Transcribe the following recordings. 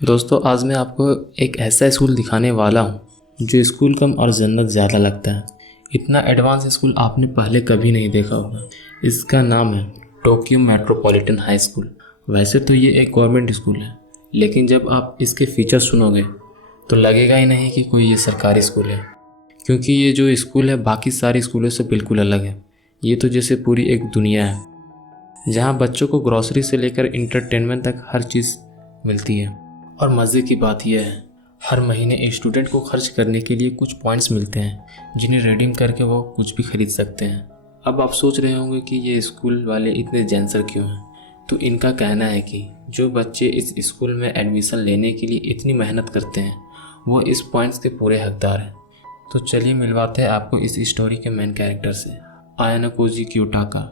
दोस्तों, आज मैं आपको एक ऐसा स्कूल दिखाने वाला हूँ जो स्कूल कम और जन्नत ज़्यादा लगता है। इतना एडवांस स्कूल आपने पहले कभी नहीं देखा होगा। इसका नाम है टोक्यो मेट्रोपॉलिटन हाई स्कूल। वैसे तो ये एक गवर्नमेंट स्कूल है, लेकिन जब आप इसके फीचर्स सुनोगे तो लगेगा ही नहीं कि कोई ये सरकारी स्कूल है, क्योंकि ये जो स्कूल है बाकी सारे स्कूलों से बिल्कुल अलग है। ये तो जैसे पूरी एक दुनिया है जहाँ बच्चों को ग्रॉसरी से लेकर इंटरटेनमेंट तक हर चीज़ मिलती है। और मज़े की बात यह है, हर महीने स्टूडेंट को खर्च करने के लिए कुछ पॉइंट्स मिलते हैं जिन्हें रिडीम करके वो कुछ भी खरीद सकते हैं। अब आप सोच रहे होंगे कि ये स्कूल वाले इतने जेंसर क्यों हैं। तो इनका कहना है कि जो बच्चे इस स्कूल में एडमिशन लेने के लिए इतनी मेहनत करते हैं वो इस पॉइंट्स के पूरे हकदार हैं। तो चलिए मिलवाते हैं आपको इस स्टोरी के मेन कैरेक्टर से, आयाना कोजी क्यूटाका,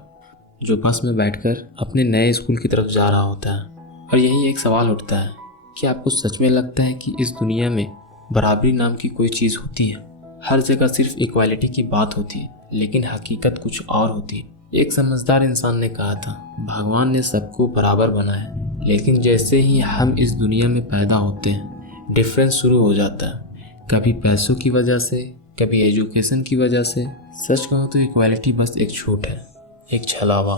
जो बस में बैठकर अपने नए स्कूल की तरफ जा रहा होता है। और यही एक सवाल उठता है कि आपको सच में लगता है कि इस दुनिया में बराबरी नाम की कोई चीज़ होती है? हर जगह सिर्फ इक्वालिटी की बात होती है, लेकिन हकीकत कुछ और होती है। एक समझदार इंसान ने कहा था, भगवान ने सबको बराबर बनाया, लेकिन जैसे ही हम इस दुनिया में पैदा होते हैं डिफरेंस शुरू हो जाता है। कभी पैसों की वजह से, कभी एजुकेशन की वजह से। सच कहूँ तो इक्वालिटी बस एक छूट है, एक छलावा,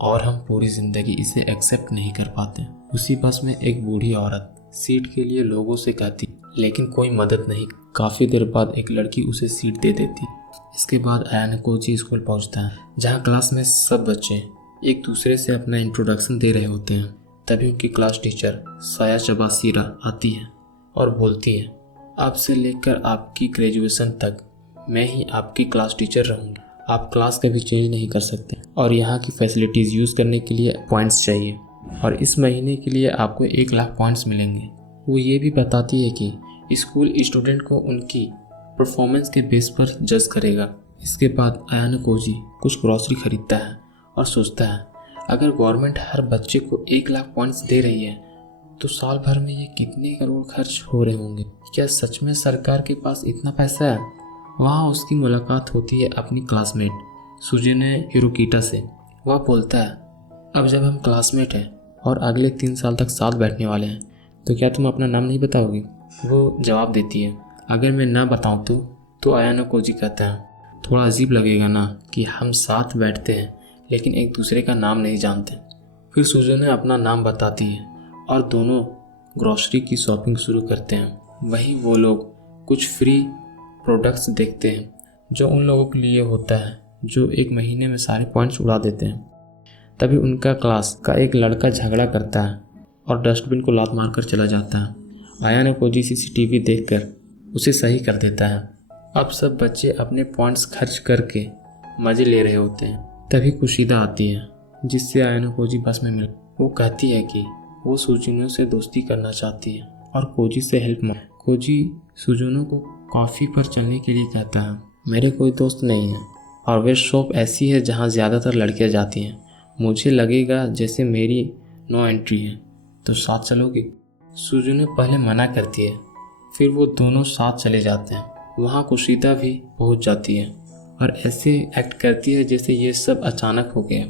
और हम पूरी ज़िंदगी इसे एक्सेप्ट नहीं कर पाते। उसी बस में एक बूढ़ी औरत सीट के लिए लोगों से कहती, लेकिन कोई मदद नहीं। काफ़ी देर बाद एक लड़की उसे सीट दे देती। इसके बाद आयाना कोजी स्कूल पहुंचता है, जहां क्लास में सब बच्चे एक दूसरे से अपना इंट्रोडक्शन दे रहे होते हैं। तभी उनकी क्लास टीचर साया चबासीरा आती है और बोलती है, अब से लेकर आपकी ग्रेजुएशन तक मैं ही आपकी क्लास टीचर रहूँगी। आप क्लास कभी चेंज नहीं कर सकते और यहाँ की फैसिलिटीज़ यूज़ करने के लिए पॉइंट्स चाहिए, और इस महीने के लिए आपको 1 लाख पॉइंट्स मिलेंगे। वो ये भी बताती है कि स्कूल स्टूडेंट को उनकी परफॉर्मेंस के बेस पर जज करेगा। इसके बाद आयाना कोजी कुछ ग्रॉसरी खरीदता है और सोचता है, अगर गवर्नमेंट हर बच्चे को 1 लाख पॉइंट्स दे रही है तो साल भर में ये कितने करोड़ खर्च हो रहे होंगे। क्या सच में सरकार के पास इतना पैसा है? वहाँ उसकी मुलाकात होती है अपनी क्लासमेट सुजुने हिरोकिटा से। वह बोलता है, अब जब हम क्लासमेट हैं और अगले 3 साल तक साथ बैठने वाले हैं तो क्या तुम अपना नाम नहीं बताओगी? वो जवाब देती है, अगर मैं ना बताऊं तो आयाना कोजी कहता है, थोड़ा अजीब लगेगा ना कि हम साथ बैठते हैं लेकिन एक दूसरे का नाम नहीं जानते। फिर सुजुने अपना नाम बताती है और दोनों ग्रॉसरी की शॉपिंग शुरू करते हैं। वहीं वो लोग कुछ फ्री प्रोडक्ट्स देखते हैं जो उन लोगों के लिए होता है जो एक महीने में सारे पॉइंट्स उड़ा देते हैं। तभी उनका क्लास का एक लड़का झगड़ा करता है और डस्टबिन को लात मारकर चला जाता है। आयाना कोजी सीसीटीवी देखकर उसे सही कर देता है। अब सब बच्चे अपने पॉइंट्स खर्च करके मज़े ले रहे होते हैं। तभी कुशीदा आती है जिससे आयाना कोजी बस में मिल। वो कहती है कि वो सुजुनो से दोस्ती करना चाहती है और कोजी से हेल्प मांग। कोजी सुजुनो को कॉफ़ी पर चलने के लिए कहता है, मेरे कोई दोस्त नहीं है और वे शॉप ऐसी है जहाँ ज़्यादातर लड़कियाँ जाती हैं। मुझे लगेगा जैसे मेरी नो एंट्री है, तो साथ चलोगे? सुजुने पहले मना करती है, फिर वो दोनों साथ चले जाते हैं। वहाँ कुशीदा भी पहुँच जाती है और ऐसे एक्ट करती है जैसे ये सब अचानक हो गया।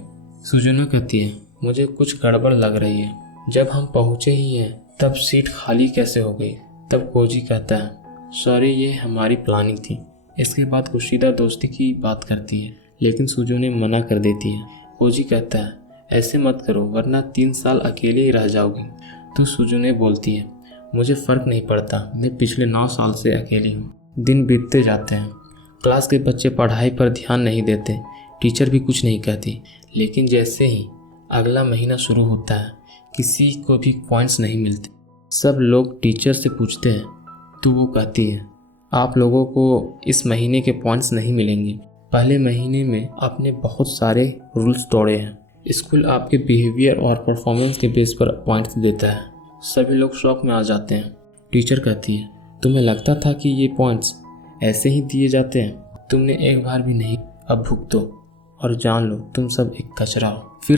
सुजुने कहती है, मुझे कुछ गड़बड़ लग रही है, जब हम पहुँचे ही हैं तब सीट खाली कैसे हो गई? तब कोजी कहता है, सॉरी, ये हमारी प्लानिंग थी। इसके बाद कुशीदा दोस्ती की बात करती है, लेकिन सुजुने मना कर देती है। कोजी कहता है, ऐसे मत करो वरना 3 साल अकेले ही रह जाओगी। तो सुजुने बोलती है, मुझे फ़र्क नहीं पड़ता, मैं पिछले 9 साल से अकेली हूँ। दिन बीतते जाते हैं। क्लास के बच्चे पढ़ाई पर ध्यान नहीं देते, टीचर भी कुछ नहीं कहती। लेकिन जैसे ही अगला महीना शुरू होता है किसी को भी पॉइंट्स नहीं मिलते। सब लोग टीचर से पूछते हैं तो वो कहती है, आप लोगों को इस महीने के पॉइंट्स नहीं मिलेंगे। पहले महीने में आपने बहुत सारे रूल्स तोड़े हैं। स्कूल आपके बिहेवियर और परफॉर्मेंस के बेस पर पॉइंट्स देता है। सभी लोग शॉक में आ जाते हैं। टीचर कहती है, तुम्हें लगता था कि ये पॉइंट्स ऐसे ही दिए जाते हैं? तुमने एक बार भी नहीं, अब भुगतो और जान लो तुम सब एक कचरा हो। फिर